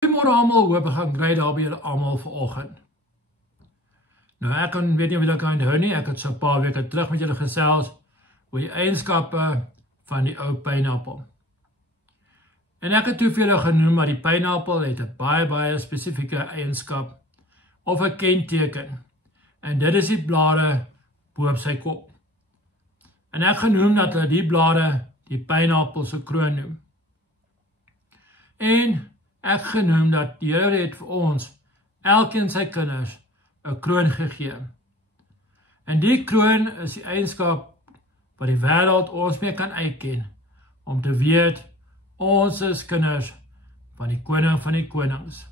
Goeiemôre almal, hoop ek gaan kry daar by julle almal vanoggend. Nou ek weet nie of julle kan onthou nie, ek het so 'n paar weke terug met julle gesels oor die eienskappe van die ou pineappel. En ek het toe vir julle genoem dat die pineappel het 'n baie spesifieke eienskap of 'n kenteken. En dit is die blare bo op sy kop. En ek genoem dat hulle die blare die pineappel se kroon noem. En ek genoem dat die Here het vir ons, elkeen sy kinders, 'n kroon gegee. En die kroon is die eienskap wat die wêreld ons mee kan uitken, om te weet, ons is kinders van die koning van die konings.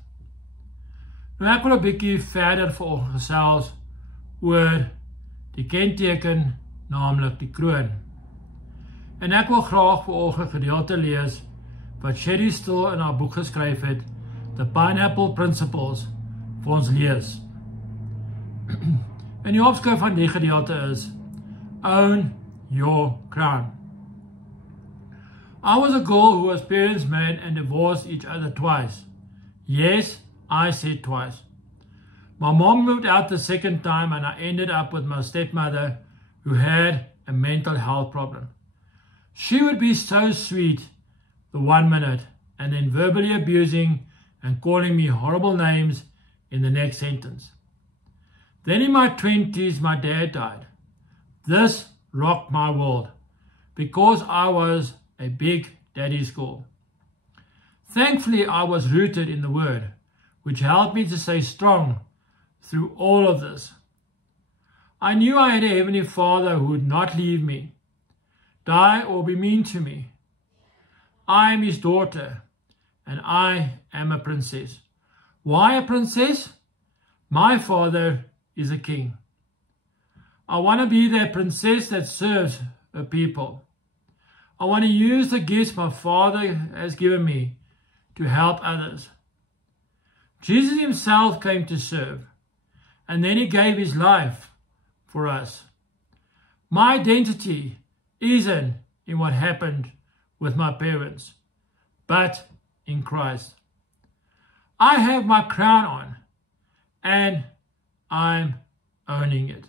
Nou ek wil 'n bietjie verder vanoggend gesels oor die kenteken, naamlik die kroon. En ek wil graag vanoggend gedeelte lees wat Sherry Still in haar boek geskryf het, The Pineapple Principles, vir ons lees. En die opskrif van die gedeelte is, Own Your Crown. I was a girl who was parents married and divorced each other twice. Yes, I said twice. My mom moved out the second time and I ended up with my stepmother who had a mental health problem. She would be so sweet the 1 minute and then verbally abusing and calling me horrible names in the next sentence. Then in my 20s, my dad died. This rocked my world because I was a big daddy's girl. Thankfully, I was rooted in the Word, which helped me to stay strong through all of this. I knew I had a Heavenly Father who would not leave me, die or be mean to me. I am His daughter, and I am a princess. Why a princess? My father is a king. I want to be that princess that serves her people. I want to use the gifts my Father has given me to help others. Jesus Himself came to serve, and then He gave His life for us. My identity isn't in what happened with my parents, but in Christ. I have my crown on, and I'm owning it.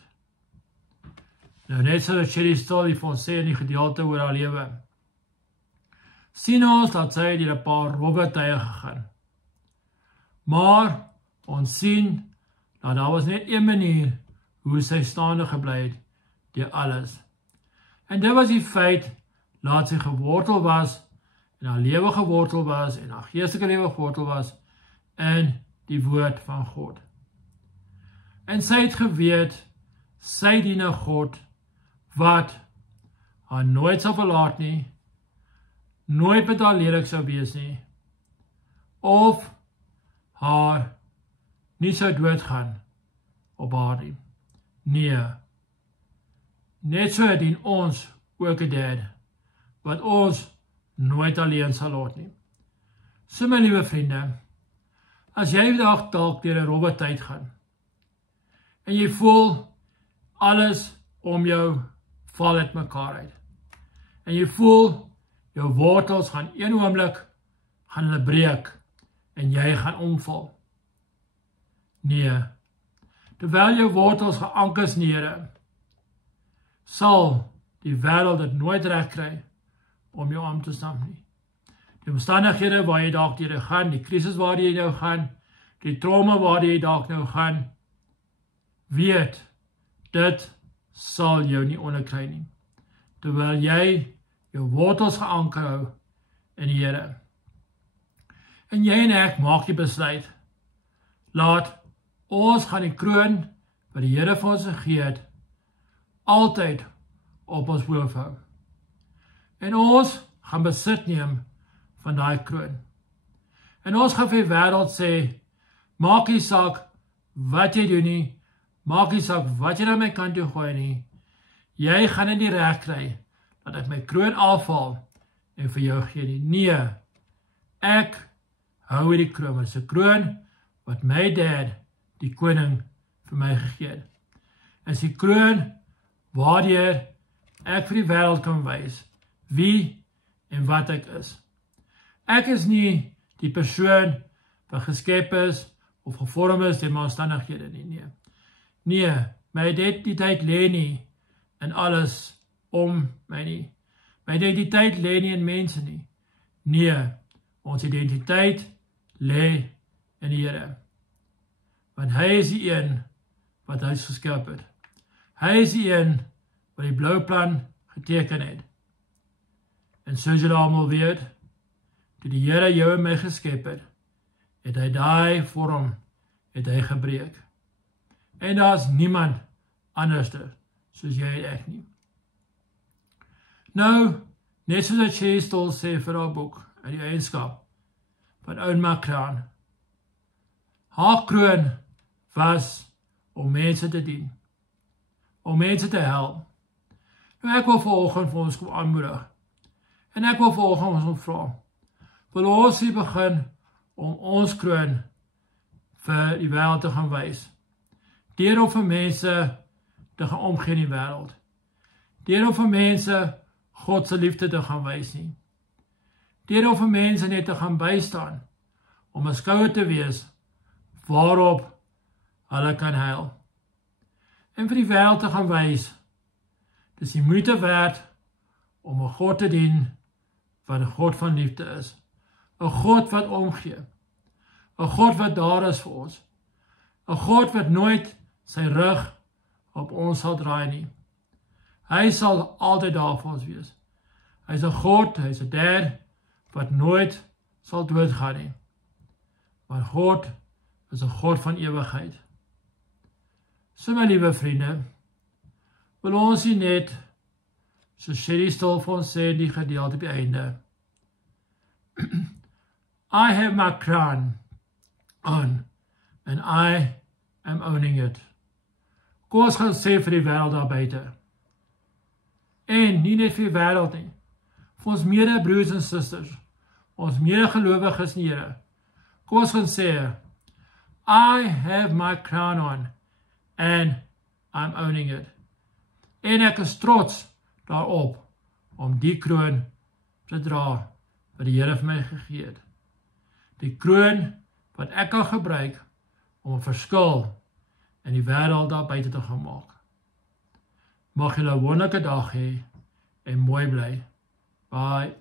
Nou net so dat Sherry Still vir ons sê in die gedeelte oor haar lewe. Sien ons dat sy deur 'n paar rowwe tye gegaan. Maar ons sien dat daar was net een manier hoe sy staande gebly het deur alles. En dit was die feit dat sy gewortel was, en haar lewe gewortel was, en haar geestelike lewe gewortel was, in die woord van God. En sy het geweet, sy dien 'n God, wat haar nooit sal verlaat nie, nooit met haar lelik sou wees nie, of haar nie sou doodgaan op haar nie. Nee, net so dien ons ook 'n dad, wat ons nooit alleen sal laat nie. So my liewe vriende, as jy dalk deur 'n rowwe tyd gaan, en jy voel alles om jou val uit mekaar uit, en jy voel jou wortels gaan een oomblik gaan hulle breek, en jy gaan omval. Nee, terwyl jou wortels geanker is in die Here, sal die wêreld dit nooit reg kry om jou aan te stamp nie. Die omstandighede waar jy dalk deur gaan, die krisis waar jy nou gaan, die trauma waar jy dalk nou gaan, weet, dit sal jou nie onderkry nie, terwyl jy jou wortels geanker hou in die Here. En jy en ek maak die besluit, laat ons gaan die kroon wat die Here vir ons gegee het, altyd op ons hoof hou. En ons gaan besit neem van daai kroon. En ons gaan vir die wêreld sê, maak nie saak wat jy doen nie, maak nie saak wat jy na my kant toe gooi nie, jy gaan dit nie reg kry, dat ek my kroon afhaal en vir jou gee nie. Nee, ek hou die kroon, dit is 'n kroon wat my dad, die koning, vir my gegee het. En is die kroon waardeur ek vir die wêreld kan wys wie en wat ek is. Ek is nie die persoon wat geskep is of gevorm is deur my omstandighede nie. Nee, my identiteit lê nie in alles om my nie. My identiteit lê nie in mense nie. Nee, ons identiteit lê in die Here. Want hy is die een wat huis geskep het. Hy is die een wat die blou plan geteken het. En soos julle almal weet, toe die Here jou en my geskep het, het hy daai vorm het hy gebreek. En daar's niemand anderste soos jy en ek nie. Nou, net soos dat Shestel sê vir haar boek, in die eienskap van Owen McCran, haar kroon was om mense te dien, om mense te help. Nou ek wil vanoggend vir ons kom aanmoedig, en ek wil vanoggend ons vra, wil ons hier begin om ons kroon vir die wêreld te gaan wys, deur om vir mense te gaan omgee in die wêreld, deur om vir mense God se liefde te gaan wys nie, deur om vir mense net te gaan bystaan, om 'n skouer te wees, waarop hulle kan huil. En vir die wêreld te gaan wys, dis die moeite werd om 'n God te dien, wat 'n God van liefde is, 'n God wat omgee, 'n God wat daar is vir ons, 'n God wat nooit sy rug op ons sal draai nie. Hy sal altyd daar vir ons wees. Hy's 'n God, hy's 'n Dad, wat nooit sal doodgaan nie. Maar God is 'n God van ewigheid. So my liewe vriende, wil ons nie net, so Shestel vir ons sê in die gedeelte op die einde, I have my crown on, and I am owning it. Kom ons gaan sê vir die wêreld daar buite. En nie net vir die wêreld nie, vir ons medebroers en susters, ons medegelowiges in die Here. Kom ons gaan sê, I have my crown on, and I'm owning it. En ek is trots daarop, om die kroon te dra, wat die Here vir my gegee het. Die kroon, wat ek kan gebruik, om 'n verskil in die wêreld daar buite te gaan maak. Mag julle 'n wonderlike dag hê, en mooi bly. Bye.